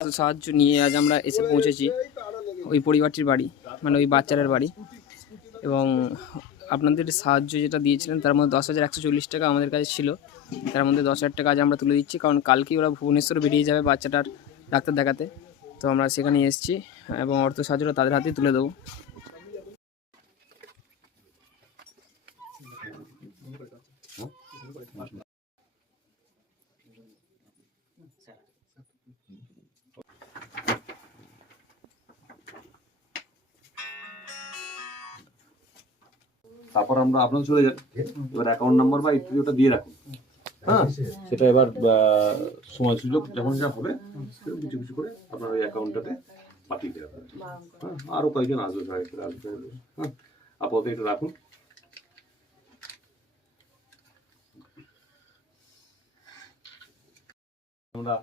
সাহায্য নিয়ে আজ আমরা এসে পৌঁছেছি ওই পরিবারটির বাড়ি, মানে ওই বাচ্চাটার বাড়ি। এবং আপনাদের সাহায্য যেটা দিয়েছিলেন তার মধ্যে 10,140 টাকা আমাদের কাছে ছিল। তার মধ্যে 10,000 টাকা আজ আমরা তুলে দিচ্ছি, কারণ কালকেই ওরা ভুবনেশ্বর বেরিয়ে যাবে বাচ্চাটার ডাক্তার দেখাতে। তো আমরা সেখানে এসেছি এবং অর্থ সাহায্যটা তাদের হাতেই তুলে দেবো। তারপর আমরা আপনার চলে যান, এবার অ্যাকাউন্ট নাম্বার বা একটু ওটা দিয়ে রাখুন। হ্যাঁ, সেটা এবার সময় সুযোগ যখন যা হবে কিছু কিছু করে আপনার ওই অ্যাকাউন্টটাতে পাঠিয়ে দেওয়া হবে। হ্যাঁ, আরও কয়েকজন আসবে, আসবে। হ্যাঁ, আপাতত এটা রাখুন। আমরা